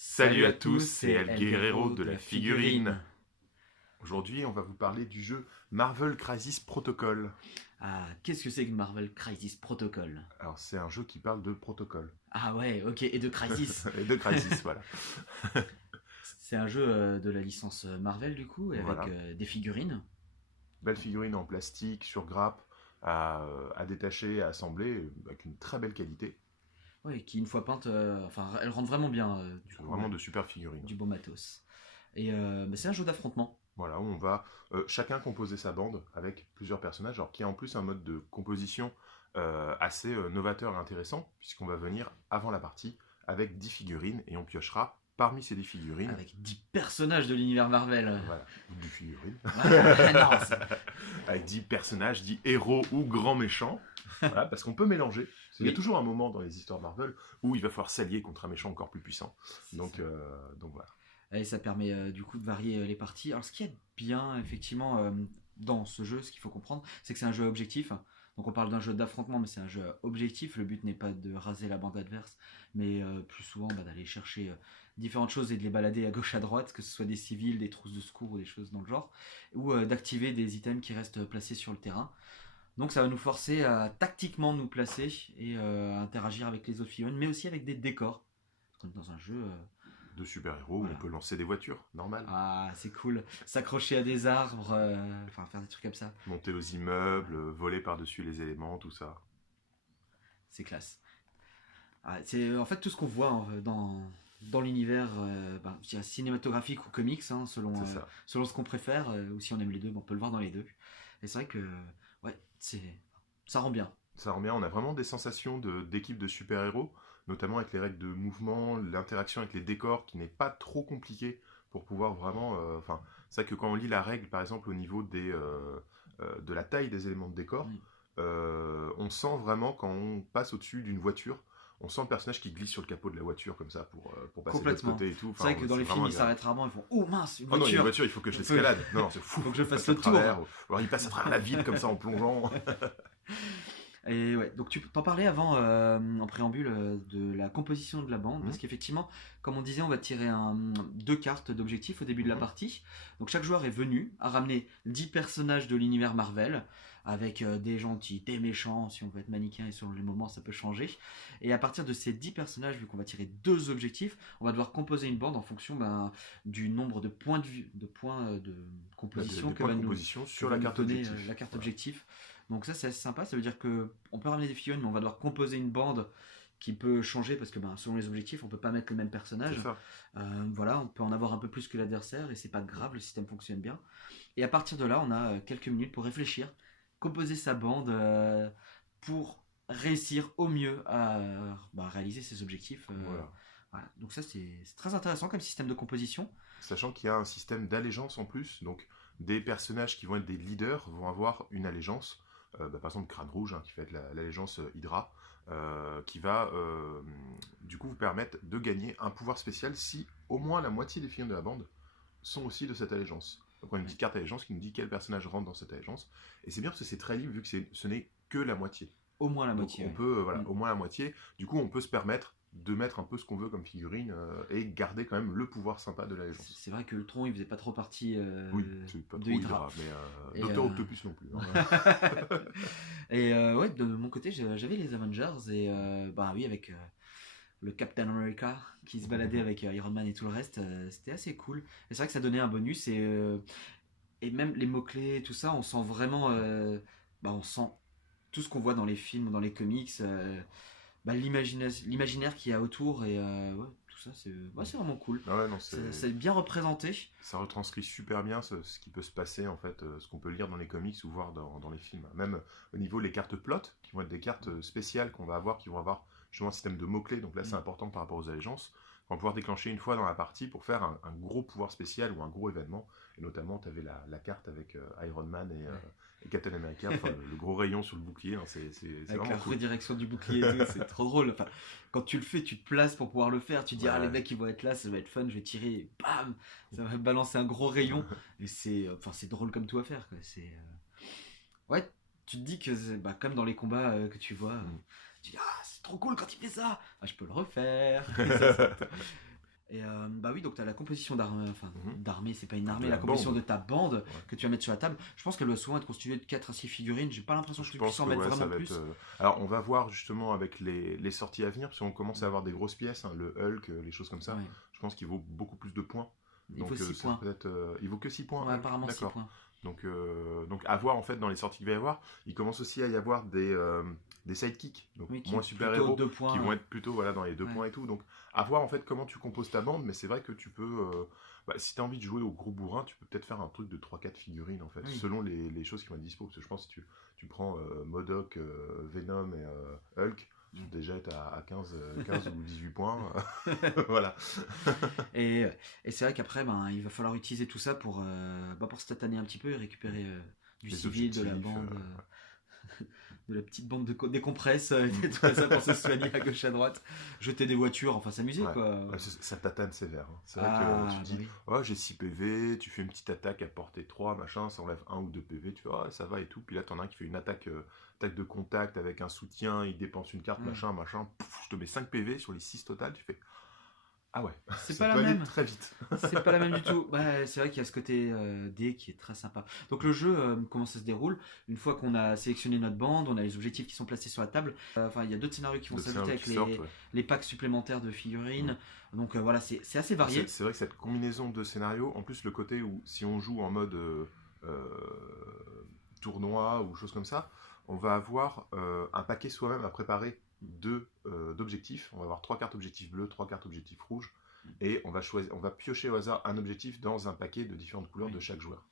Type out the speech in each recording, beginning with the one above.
Salut à tous, c'est El Guerrero de la figurine. Aujourd'hui, on va vous parler du jeu Marvel Crisis Protocol. Ah, qu'est-ce que c'est que Marvel Crisis Protocol? Alors, c'est un jeu qui parle de protocole. Ah ouais, ok, et de Crisis. Et de Crisis, voilà. C'est un jeu de la licence Marvel du coup, et Voilà. avec des figurines. Belle figurine en plastique, sur grappe, à détacher, à assembler, avec une très belle qualité. Ouais, qui une fois peintes, elles rendent vraiment bien du C'est coup, vraiment de super figurines. du beau matos. Et c'est un jeu d'affrontement. Voilà, où on va chacun composer sa bande avec plusieurs personnages, alors qui a en plus un mode de composition assez novateur et intéressant, puisqu'on va venir avant la partie avec 10 figurines et on piochera parmi ces 10 figurines. Avec 10 personnages de l'univers Marvel. Voilà, 10 figurines. Non, Avec 10 personnages, 10 héros ou grands méchants. Voilà, parce qu'on peut mélanger. Il y a Oui. toujours un moment dans les histoires Marvel où il va falloir s'allier contre un méchant encore plus puissant. Donc voilà. Et ça permet du coup de varier les parties. Alors ce qui est bien effectivement dans ce jeu, ce qu'il faut comprendre, c'est que c'est un jeu objectif. Donc on parle d'un jeu d'affrontement, mais c'est un jeu objectif. Le but n'est pas de raser la bande adverse, mais plus souvent d'aller chercher différentes choses et de les balader à gauche à droite, que ce soit des civils, des trousses de secours ou des choses dans le genre, ou d'activer des items qui restent placés sur le terrain. Donc ça va nous forcer à tactiquement nous placer et à interagir avec les autres figurines, mais aussi avec des décors. Comme dans un jeu De super-héros voilà. où on peut lancer des voitures, normal. Ah, c'est cool. S'accrocher à des arbres, faire des trucs comme ça. Monter aux immeubles, voler par-dessus les éléments, tout ça. C'est classe. Ah, c'est en fait tout ce qu'on voit dans l'univers je dirais cinématographique ou comics, hein, C'est ça. selon ce qu'on préfère, ou si on aime les deux, on peut le voir dans les deux. Et c'est vrai que ouais, ça rend bien. Ça rend bien, on a vraiment des sensations d'équipe de super-héros, notamment avec les règles de mouvement, l'interaction avec les décors qui n'est pas trop compliquée pour pouvoir vraiment... Enfin, c'est vrai que quand on lit la règle, par exemple, au niveau de la taille des éléments de décor, Mm. on sent vraiment quand on passe au-dessus d'une voiture, on sent le personnage qui glisse sur le capot de la voiture comme ça pour passer de l'autre Complètement. côté et tout. C'est vrai que dans les films, ils s'arrêtent rarement, ils font oh mince, une Oh non, il y a une voiture. voiture, il faut que je l'escalade. Non, non, c'est fou. Faut que je Il fasse passe à le tour. travers, ou alors il passe à travers la ville comme ça en plongeant. Et ouais, donc tu t'en parlais avant en préambule de la composition de la bande, parce Mhm. qu'effectivement, comme on disait, on va tirer deux cartes d'objectifs au début de la Mhm. partie. Donc chaque joueur est venu à ramener 10 personnages de l'univers Marvel, avec des gentils, des méchants, si on veut être manichéen et selon les moments ça peut changer. Et à partir de ces 10 personnages, vu qu'on va tirer deux objectifs, on va devoir composer une bande en fonction du nombre de points de points de composition Des que points va de nous, composition que sur va la nous carte donner objectif. la carte Voilà. objectif. Donc ça c'est assez sympa, ça veut dire que on peut ramener des figurines, mais on va devoir composer une bande qui peut changer parce que selon les objectifs, on peut pas mettre le même personnage. C'est ça. Voilà, on peut en avoir un peu plus que l'adversaire et c'est pas grave, le système fonctionne bien. Et à partir de là, on a quelques minutes pour réfléchir, composer sa bande pour réussir au mieux à réaliser ses objectifs. Voilà. Voilà. Donc ça c'est très intéressant comme système de composition. Sachant qu'il y a un système d'allégeance en plus, donc des personnages qui vont être des leaders vont avoir une allégeance. Par exemple, Crâne Rouge, hein, qui va être l'allégeance Hydra, qui va du coup vous permettre de gagner un pouvoir spécial si au moins la moitié des figurines de la bande sont aussi de cette allégeance. Donc on a une petite carte allégeance qui nous dit quel personnage rentre dans cette allégeance. Et c'est bien parce que c'est très libre vu que ce n'est que la moitié. Au moins la Donc moitié. on Ouais. peut, voilà, au moins la moitié. Du coup, on peut se permettre de mettre un peu ce qu'on veut comme figurine et garder quand même le pouvoir sympa de l'allégeance. C'est vrai que le tronc il faisait pas trop partie Oui, c'est pas de trop Hydra. Hydra, mais Et, Docteur Octopus non plus. Hein. et ouais, de mon côté, j'avais les Avengers et oui, avec le Captain America qui se baladait avec Iron Man et tout le reste, c'était assez cool. Et c'est vrai que ça donnait un bonus et même les mots-clés et tout ça, on sent vraiment. On sent tout ce qu'on voit dans les films ou dans les comics, l'imaginaire qu'il y a autour et ouais, tout ça, c'est vraiment cool. Ah ouais, non, C'est bien représenté. ça retranscrit super bien ce qui peut se passer, en fait, ce qu'on peut lire dans les comics ou voir dans les films. Même au niveau des cartes plot, qui vont être des cartes spéciales qu'on va avoir, qui vont avoir justement un système de mots-clés, donc là c'est important par rapport aux allégeances. On va pouvoir déclencher une fois dans la partie pour faire un gros pouvoir spécial ou un gros événement. Et notamment, tu avais la carte avec Iron Man et Captain America, enfin, le gros rayon sur le bouclier. Hein, c'est Avec vraiment la cool. redirection du bouclier et tout, c'est trop drôle. Enfin, quand tu le fais, tu te places pour pouvoir le faire. Tu te dis, ah, les Ouais. mecs, ils vont être là, ça va être fun, je vais tirer, et bam, ça va balancer un gros rayon. Et c'est drôle comme tout à faire, quoi. Ouais, tu te dis que comme dans les combats que tu vois, tu dis, ah, c'est trop cool quand il fait ça. Ah, je peux le refaire. Et bah oui, donc tu as la composition d'armée, enfin Mhm. d'armée, c'est pas une De armée, la la composition bande. de ta bande Ouais. que tu vas mettre sur la table. Je pense qu'elle doit souvent être constituée de 4 à 6 figurines. J'ai pas l'impression que Je tu puisses pense en que mettre ouais, ça vraiment va être. plus. Alors, on va voir justement avec les sorties à venir, parce qu'on commence à avoir des grosses pièces, hein, le Hulk, les choses comme ça. Ouais. Je pense qu'il vaut beaucoup plus de points. Il faut Donc, 6 ça points. peut être. Il vaut que 6 points, Ouais, Hulk. apparemment 6 D'accord. points. Donc, à voir en fait dans les sorties qu'il va y avoir. Il commence aussi à y avoir des sidekicks, donc Oui, qui moins est plutôt super-héros, 2 qui points. vont être plutôt voilà, dans les 2 points Ouais. et tout. Donc, à voir en fait comment tu composes ta bande, mais c'est vrai que tu peux. Si tu as envie de jouer au gros bourrin, tu peux peut-être faire un truc de 3 4 figurines en fait, Oui. selon les choses qui vont être dispo. Parce que je pense que si tu prends MODOK, Venom et Hulk, tu peux déjà être à 15 ou 18 points. Voilà. Et, et c'est vrai qu'après, ben, il va falloir utiliser tout ça pour se tataner un petit peu et récupérer du Les civil, de la objectifs. bande, de la petite bande de décompresse, des trucs comme ça pour se soigner à gauche à droite, jeter des voitures, enfin s'amuser Ouais. quoi. Ouais, ça tatane sévère, hein. C'est vrai que tu Ah, te bah dis, oui. oh, j'ai 6 PV, tu fais une petite attaque à portée 3 machin, ça enlève 1 ou 2 PV, tu fais, oh, ça va et tout. Puis là, t'en as un qui fait une attaque de contact avec un soutien, il dépense une carte, Ouais. machin, pouf, je te mets 5 PV sur les 6 total, tu fais, ah ouais, C'est ça pas la peut aller même. très vite. C'est pas la même du tout. Ouais, c'est vrai qu'il y a ce côté D qui est très sympa. Donc le jeu, comment ça se déroule? Une fois qu'on a sélectionné notre bande, on a les objectifs qui sont placés sur la table. Enfin, il y a d'autres scénarios qui vont De s'ajouter scénarios avec qui sortent, ouais. les packs supplémentaires de figurines. Mm. Donc voilà, c'est assez Alors, varié. c'est vrai que cette combinaison de scénarios, en plus le côté où si on joue en mode tournoi ou choses comme ça, on va avoir un paquet soi-même à préparer d'objectifs. On va avoir 3 cartes objectifs bleus, 3 cartes objectifs rouges, et on va piocher au hasard un objectif dans un paquet de différentes couleurs Oui. de chaque joueur.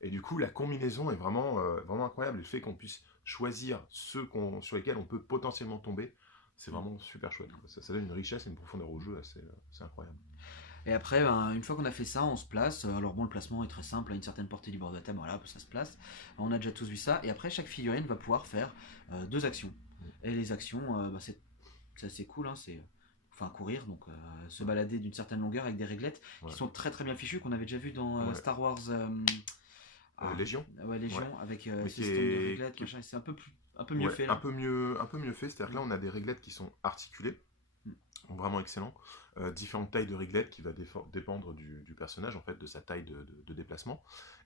Et du coup, la combinaison est vraiment incroyable. Le fait qu'on puisse choisir ceux sur lesquels on peut potentiellement tomber, c'est vraiment super chouette, quoi. Ça donne une richesse et une profondeur au jeu c'est incroyable. Et après, ben, une fois qu'on a fait ça, on se place. Alors bon, le placement est très simple, à une certaine portée du bord de la table, voilà, ça se place. On a déjà tous vu ça. Et après, chaque figurine va pouvoir faire 2 actions. Et les actions, bah, c'est assez cool, hein, c'est enfin courir, donc se balader d'une certaine longueur avec des réglettes Ouais. qui sont très très bien fichues, qu'on avait déjà vu dans Ouais. Star Wars Légion. Ouais, Légion, Ouais. avec Mais ce système de réglettes, qui est machin, c'est un peu mieux fait là. un peu mieux fait. C'est-à-dire que là, on a des réglettes qui sont articulées, Mm. vraiment excellent. Différentes tailles de réglettes qui va dépendre du personnage, en fait, de sa taille de déplacement.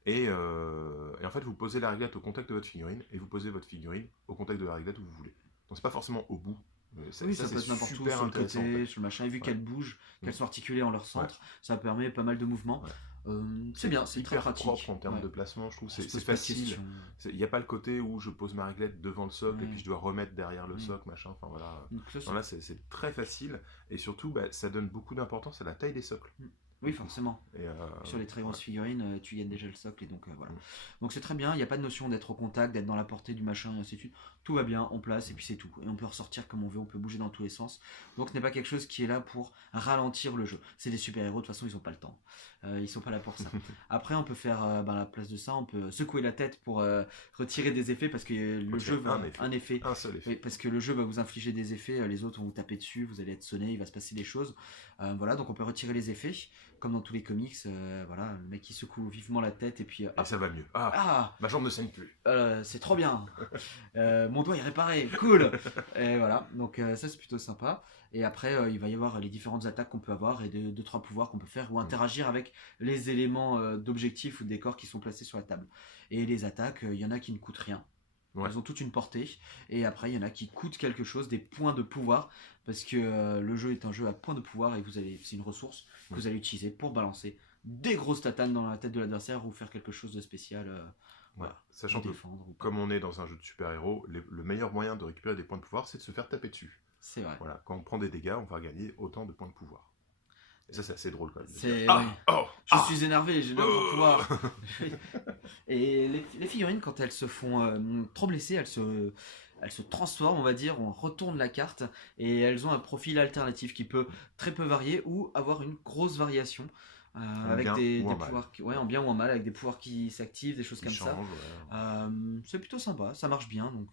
Et en fait, vous posez la réglette au contact de votre figurine et vous posez votre figurine au contact de la réglette où vous voulez. Donc, c'est pas forcément au bout. Mais Oui, ça c'est peut être n'importe où, super sur le intéressant, en côté, fait. sur le machin, et vu Ouais. qu'elles bougent, qu'elles Mm. sont articulées en leur centre, ça permet pas mal de mouvements. Ouais. C'est bien, c'est très hyper pratique. propre en termes Ouais. de placement, je trouve. On se C'est pose pas de facile. questions. Il n'y a pas le côté où je pose ma réglette devant le socle et Ouais. puis je dois remettre derrière le Oui. socle, machin. Enfin voilà. Donc ça, Non, là, c'est très facile. Et surtout, bah, ça donne beaucoup d'importance à la taille des socles. oui, forcément. Et, Sur les très grosses ouais. figurines, tu gagnes déjà le socle, et donc voilà. Mm. Donc c'est très bien, il n'y a pas de notion d'être au contact, d'être dans la portée du machin, et ainsi de suite. Tout va bien, on place, et puis c'est tout. Et on peut ressortir comme on veut, on peut bouger dans tous les sens. Donc ce n'est pas quelque chose qui est là pour ralentir le jeu. C'est des super-héros, de toute façon, ils n'ont pas le temps. Ils sont pas là pour ça. Après, on peut faire, à la place de ça, on peut secouer la tête pour retirer des effets, parce que le jeu va... un effet. Un seul effet. Oui, parce que le jeu va vous infliger des effets, les autres vont vous taper dessus, vous allez être sonné, il va se passer des choses. Voilà, donc on peut retirer les effets, comme dans tous les comics. Voilà, le mec qui secoue vivement la tête et puis Et ça va mieux. Ah, ma jambe ne saigne plus. c'est trop bien. Mon doigt est réparé, cool. Et voilà, donc ça c'est plutôt sympa. Et après, il va y avoir les différentes attaques qu'on peut avoir et 2-3 pouvoirs qu'on peut faire ou interagir avec les éléments d'objectifs ou de décors qui sont placés sur la table. Et les attaques, il y en a qui ne coûtent rien. Ouais. Elles ont toute une portée. Et après, il y en a qui coûtent quelque chose, des points de pouvoir. Parce que le jeu est un jeu à points de pouvoir et c'est une ressource que vous allez utiliser pour balancer des grosses tatanes dans la tête de l'adversaire ou faire quelque chose de spécial. Voilà, Sachant que, défendre, comme on est dans un jeu de super-héros, le meilleur moyen de récupérer des points de pouvoir, c'est de se faire taper dessus. c'est vrai. Voilà, quand on prend des dégâts, on va gagner autant de points de pouvoir. Et ça, c'est assez drôle quand même. C'est... Ah, oui. oh, Je ah, suis énervé, j'ai de oh. mon pouvoir. Et les figurines, quand elles se font trop blesser, elles se transforment, on va dire, on retourne la carte et elles ont un profil alternatif qui peut très peu varier ou avoir une grosse variation. Avec bien des ou en pouvoirs en bien ou en mal, avec des pouvoirs qui s'activent, des choses Qui comme change, ça. C'est plutôt sympa, ça marche bien, donc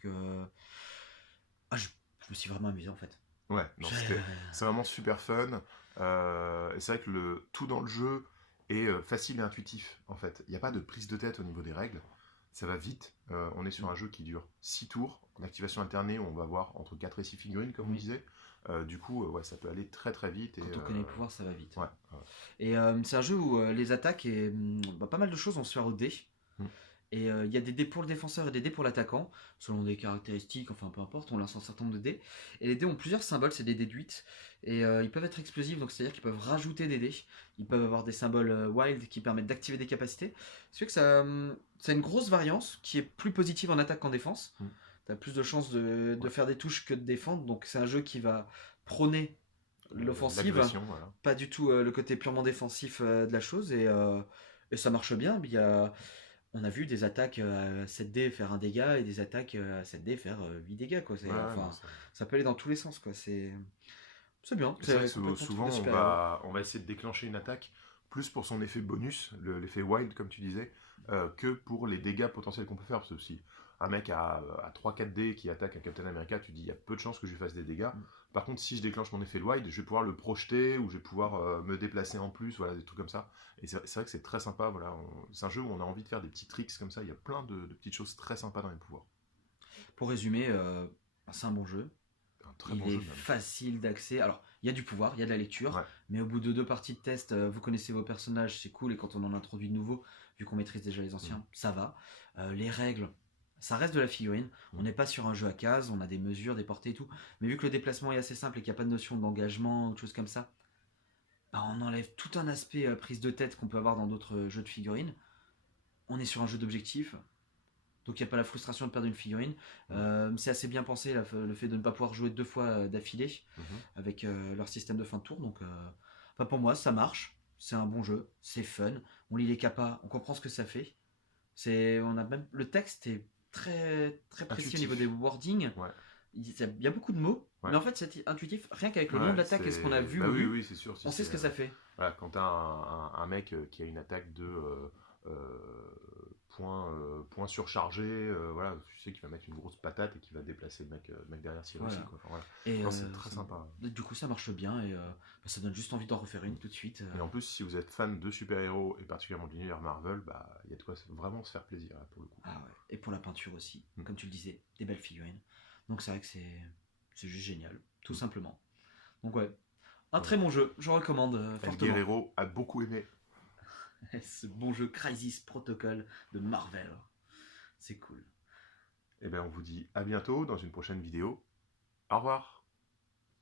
je me suis vraiment amusé en fait. Ouais, non, c'est vraiment super fun. Et c'est vrai que tout dans le jeu est facile et intuitif en fait. Il n'y a pas de prise de tête au niveau des règles. Ça va vite. On est sur un jeu qui dure 6 tours. En activation alternée, on va avoir entre 4 et 6 figurines, comme on disait. Du coup, ouais, ça peut aller très très vite. Quand on connaît le pouvoir, ça va vite. Ouais, ouais. Et c'est un jeu où les attaques et pas mal de choses vont se faire au dé. Mm. Et il y a des dés pour le défenseur et des dés pour l'attaquant, selon des caractéristiques, enfin peu importe, on lance un certain nombre de dés. Et les dés ont plusieurs symboles, c'est des dés de 8. Et ils peuvent être explosifs, donc c'est-à-dire qu'ils peuvent rajouter des dés. Ils peuvent avoir des symboles wild qui permettent d'activer des capacités. Ce fait que ça a une grosse variance qui est plus positive en attaque qu'en défense. Mm. T'as plus de chances de faire des touches que de défendre, donc c'est un jeu qui va prôner l'offensive, L'agression, voilà. pas du tout le côté purement défensif de la chose, et ça marche bien. On a vu des attaques à 7D faire un dégât et des attaques à 7D faire 8 dégâts, quoi. Ouais, Enfin, non, ça peut aller dans tous les sens, quoi. C'est bien. c'est vrai que complètement souvent truc de on va essayer de déclencher une attaque plus pour son effet bonus, l'effet wild comme tu disais, que pour les dégâts potentiels qu'on peut faire. Parce que si un mec à 3-4 dés qui attaque un Captain America, tu dis il y a peu de chances que je lui fasse des dégâts. Mm. Par contre, si je déclenche mon effet wild, je vais pouvoir le projeter ou je vais pouvoir me déplacer en plus, voilà, des trucs comme ça. Et c'est vrai que c'est très sympa. Voilà, c'est un jeu où on a envie de faire des petits tricks comme ça. Il y a plein de petites choses très sympas dans les pouvoirs. Pour résumer, c'est un bon jeu. Un très Il bon jeu est même. facile d'accès. Alors, il y a du pouvoir, il y a de la lecture, Ouais. mais au bout de 2 parties de test, vous connaissez vos personnages, c'est cool. Et quand on en introduit de nouveaux, vu qu'on maîtrise déjà les anciens, ça va. Les règles, ça reste de la figurine. On n'est pas sur un jeu à cases, on a des mesures, des portées et tout. Mais vu que le déplacement est assez simple et qu'il n'y a pas de notion d'engagement ou de choses comme ça, bah, on enlève tout un aspect prise de tête qu'on peut avoir dans d'autres jeux de figurines. On est sur un jeu d'objectif. Donc il n'y a pas la frustration de perdre une figurine. C'est assez bien pensé le fait de ne pas pouvoir jouer 2 fois d'affilée avec leur système de fin de tour. Donc enfin, pour moi ça marche. C'est un bon jeu, c'est fun. On lit les capas, on comprend ce que ça fait. On a même le texte est très très précis Intuitif. au niveau des wordings. Ouais. Il y a beaucoup de mots, Ouais. mais en fait c'est intuitif. Rien qu'avec le Ouais, nom de l'attaque et ce qu'on a vu bah ou oui, lu, oui, c'est sûr. Si on sait ce que ça fait. voilà, quand t'as un mec qui a une attaque de point surchargé, voilà, tu sais qu'il va mettre une grosse patate et qu'il va déplacer le mec derrière s'il Voilà. réussit. Quoi. Enfin, voilà. Et Non, c'est très sympa. du coup ça marche bien et bah, ça donne juste envie d'en refaire une tout de suite. Et en plus, si vous êtes fan de super-héros et particulièrement de l'univers Marvel, bah il y a de quoi vraiment se faire plaisir là, pour le coup. Ah ouais. Et pour la peinture aussi, Mm. comme tu le disais, des belles figurines. Donc c'est vrai que c'est juste génial, tout simplement. Donc ouais, un très bon jeu, je recommande El fortement. Guerrero a beaucoup aimé. Ce bon jeu Crisis Protocol de Marvel. C'est cool. Et bien on vous dit à bientôt dans une prochaine vidéo. Au revoir.